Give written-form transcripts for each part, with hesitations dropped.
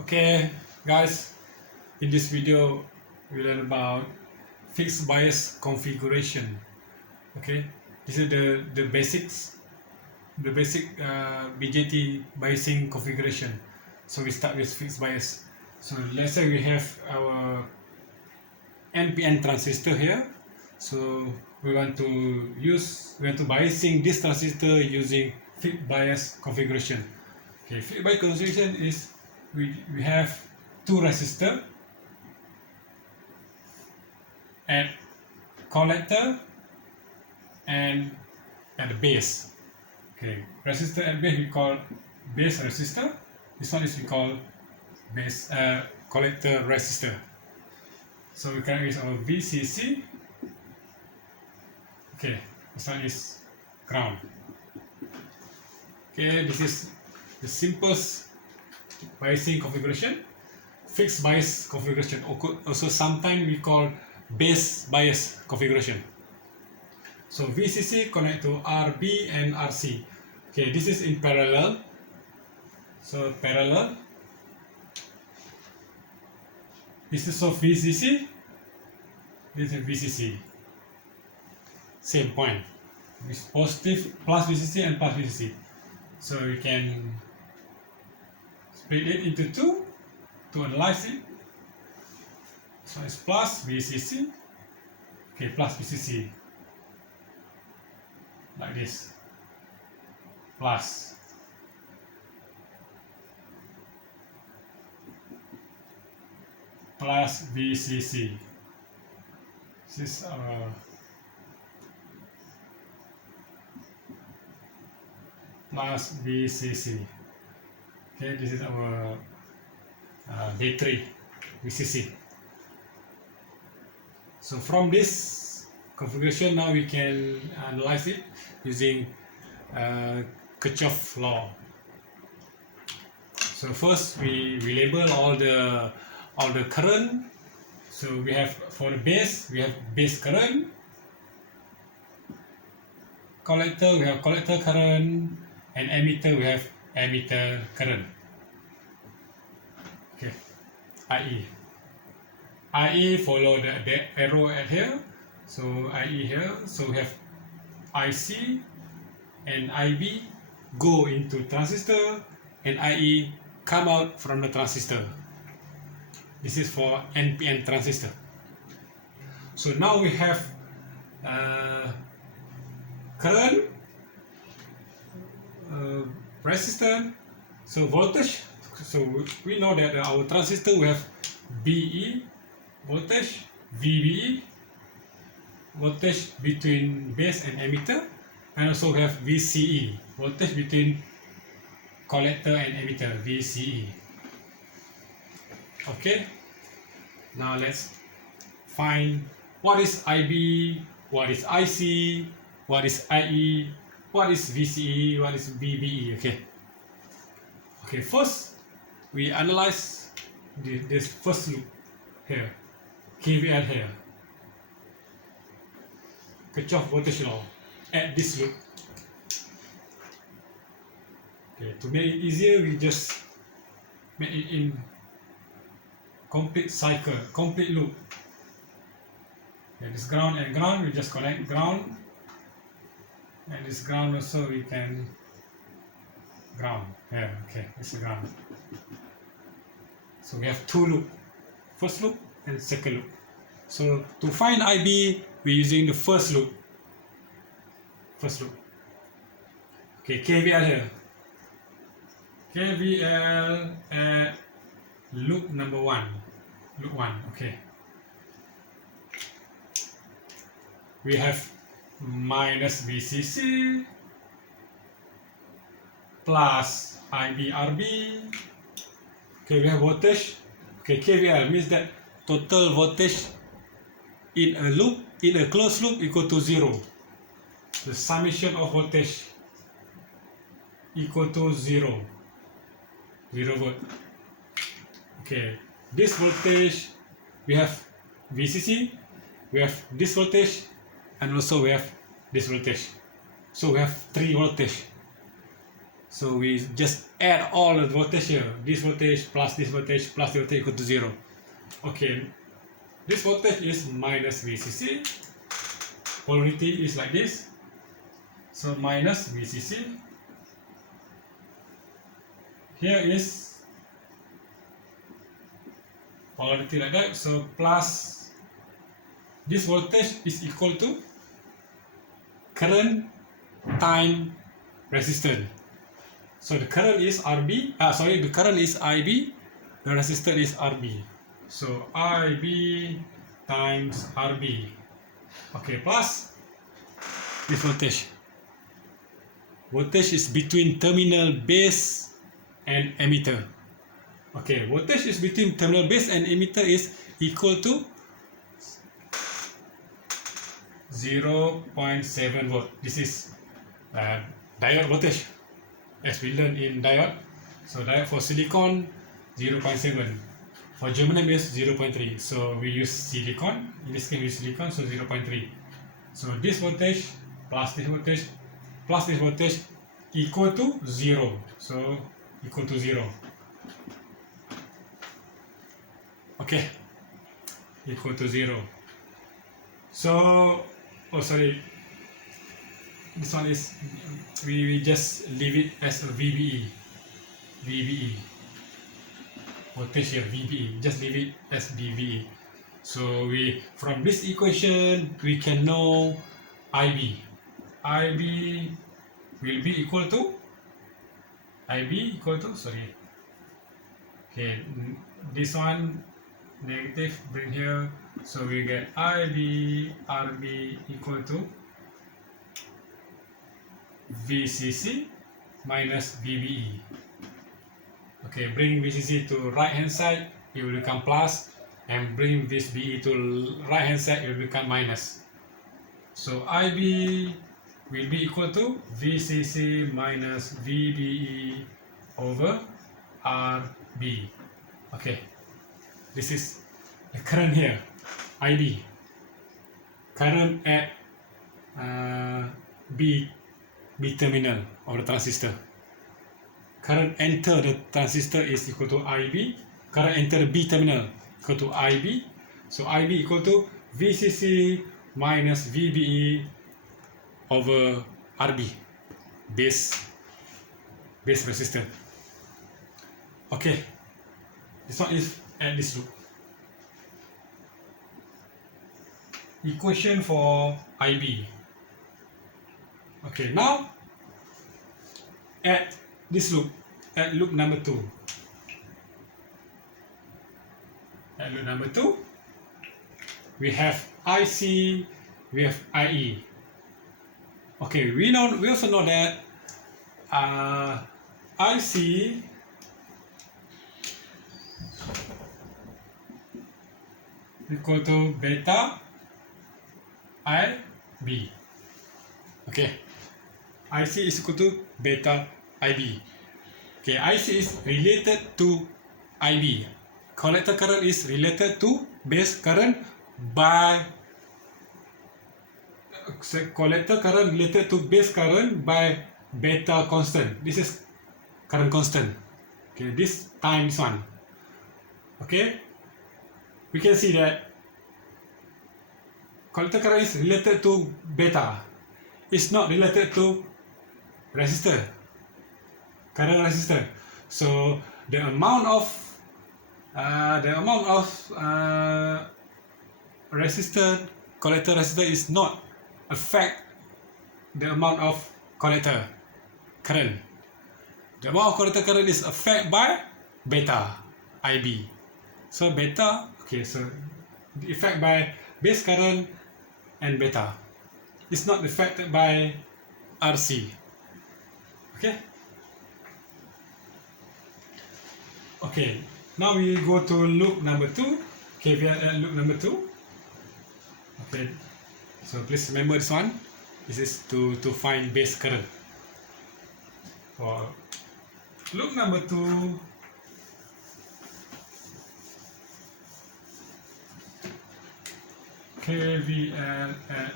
Okay, guys, in this video we learn about fixed bias configuration. Okay, this is the basics, the basic BJT biasing configuration. So we start with fixed bias. So let's say we have our NPN transistor here. So we want to biasing this transistor using fixed bias configuration. Okay, fixed bias configuration is we have two resistors at collector and at the base. Okay, resistor at base we call base resistor. This one is we call base collector resistor. So we can use our VCC. Okay, this one is ground. Okay, this is the simplest biasing configuration. Fixed bias configuration, also sometimes we call base bias configuration. So VCC connect to RB and RC. Okay, this is in parallel. So parallel. This is of VCC. This is VCC. Same point. With positive plus VCC and plus VCC. So we can split it into two to analyze it. So it's plus VCC. Okay, plus VCC. Like this. Plus. Plus VCC. This is plus VCC. Okay, this is our battery VCC. So from this configuration now we can analyze it using Kirchhoff law. So first we label all the current. So we have for the base we have base current. Collector we have collector current, and emitter we have emitter current. Okay, IE follow the arrow at here. So IE here. So we have IC and IB go into transistor, and IE come out from the transistor. This is for NPN transistor. So now we have current, resistance, so voltage. So we know that our transistor we have BE voltage, VBE voltage between base and emitter, and also we have VCE voltage between collector and emitter, VCE. Okay, now let's find what is IB, what is IC, what is IE, what is VCE, what is VBE. Okay, first we analyze this first loop here, KVL here, Kirchhoff voltage law at this loop. Okay, to make it easier we just make it in complete cycle, complete loop. Okay, this ground and ground we just connect ground, and this ground also we can ground here. Okay, this is ground. So we have two loop, first loop and second loop. So to find IB we're using the first loop. Okay, KVL here. KVL at loop number 1. Loop 1. Okay. We have minus VCC plus IBRB. Okay, we have voltage. Okay, KVL means that total voltage in a loop, in a closed loop, equal to 0. The summation of voltage equal to 0. 0 volt. Okay, this voltage we have VCC, we have this voltage, and also we have this voltage. So we have 3 voltage. So we just add all the voltage here. This voltage plus this voltage plus the voltage equal to 0. Okay, this voltage is minus VCC. Polarity is like this. So minus VCC. Here is polarity like that. So plus this voltage is equal to current time resistance. So the current is RB. The current is IB. The resistor is RB. So IB times RB. Okay, plus this voltage. Voltage is between terminal base and emitter. Okay, voltage is between terminal base and emitter is equal to 0.7 volt. This is diode voltage, as we learned in diode. So diode for silicon 0.7, for germanium is 0.3. So we use silicon. In this case, we use silicon, so 0.3. So this voltage plus this voltage plus this voltage equal to 0. So equal to 0. Okay, equal to 0. So, oh sorry, this one is, we just leave it as a VBE. VBE. Voltage here, VBE. Just leave it as VBE. So we, from this equation, we can know IB. IB will be equal to, sorry. Okay, this one negative, bring here. So we get IB RB equal to VCC minus VBE. Okay, bring VCC to right hand side, it will become plus, and bring this BE to right hand side, it will become minus. So IB will be equal to VCC minus VBE over RB. Okay, this is the current here, IB, current at B terminal of the transistor. Current enter the transistor is equal to IB. Current enter B terminal equal to IB. So IB equal to VCC minus VBE over RB, base resistor. Okay, this one is at this loop. Equation for IB. Okay, now at this loop, at loop number 2. At loop number 2, we have IC, we have IE. Okay, we also know that IC equal to beta IB. Okay, IC is equal to beta IB. Okay, IC is related to IB. Collector current is related to base current by collector current related to base current by beta constant. This is current constant. Okay, this times 1. Okay, we can see that collector current is related to beta. It's not related to resistor, current resistor. So the amount of resistor, collector resistor is not affect the amount of collector current. The amount of collector current is affected by beta IB. So beta, okay, so the effect by base current and beta is not affected by RC. Okay. Okay, now we go to loop number 2. KVL at loop number 2. Okay, so please remember this one. This is to find base current. For loop number 2, KVL at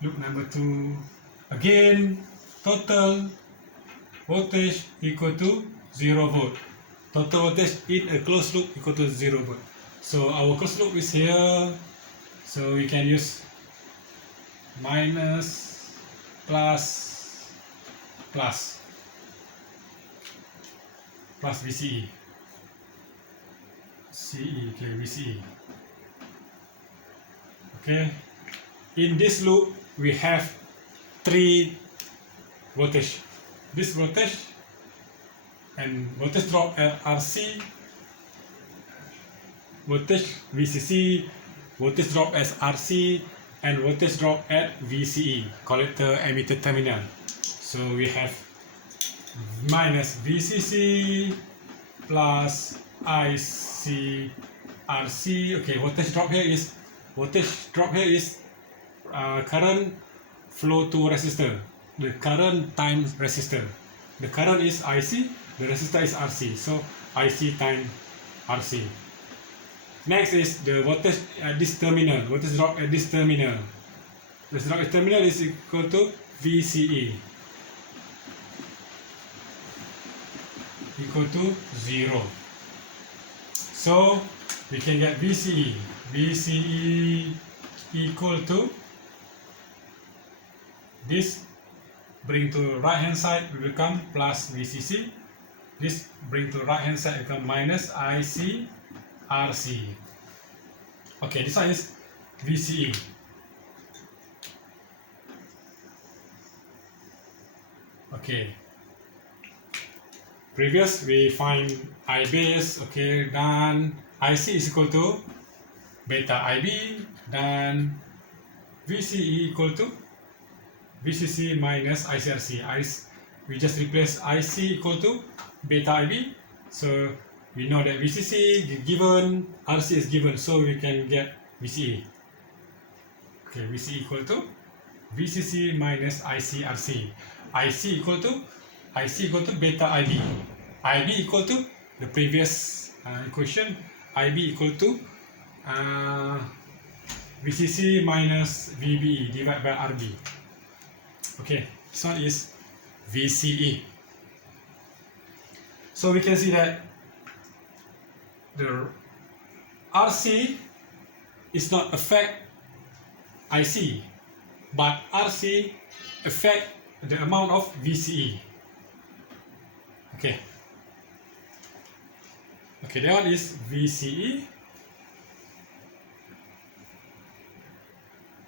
loop number 2. Again, total voltage equal to 0 volt. Total voltage in a closed loop equal to 0 volt. So our closed loop is here. So we can use minus, plus, plus VCE. Okay, VCE. Okay. In this loop, we have 3 voltage. This voltage and voltage drop at RC, voltage VCC, voltage drop as RC, and voltage drop at VCE, collector emitter terminal. So we have minus VCC plus IC RC. Okay, voltage drop here is current flow to resistor. The current times resistor. The current is IC, the resistor is RC. So IC times RC. Next is the voltage at this terminal. Voltage drop at this terminal. The drop at terminal is equal to VCE. Equal to 0. So we can get VCE. VCE equal to this, bring to right hand side will become plus VCC. This bring to right hand side become minus IC RC. Okay, this one is VCE. Okay. Previous we find I base. Okay, dan IC is equal to beta IB, dan VCE equal to VCC minus ICRC. We just replace IC equal to beta IB. So we know that VCC is given, RC is given, so we can get VCE. Okay, VCE equal to VCC minus ICRC. IC equal to beta IB. IB equal to the previous equation. IB equal to VCC minus VBE divided by RB. Okay, this one is VCE. So we can see that the RC is not affect IC, but RC affect the amount of VCE. Okay. Okay, that one is VCE.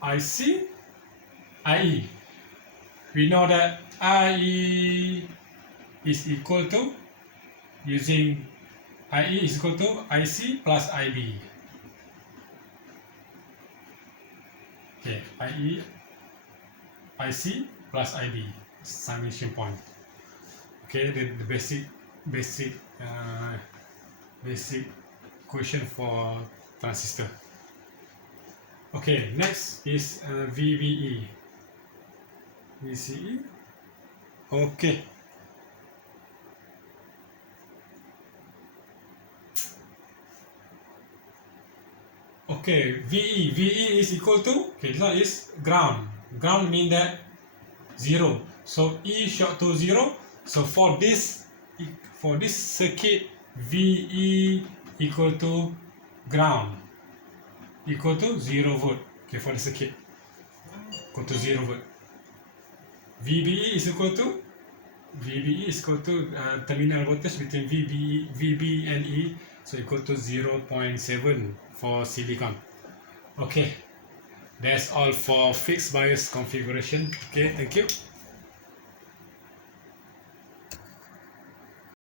IC, IE. We know that IE is equal to, using IE is equal to IC plus IB. Okay, IE, IC plus IB, summation point. Okay, the basic equation for transistor. Okay, next is VBE. VCE. Okay. Okay, VE is equal to, okay, this one is ground. Ground means that 0. So E short to 0. So for this circuit, VE equal to ground, equal to 0 volt. Okay, for the circuit, equal to 0 volt. VBE is equal to terminal voltage between VB and E, so equal to 0.7 for silicon. Okay, that's all for fixed bias configuration. Okay, thank you.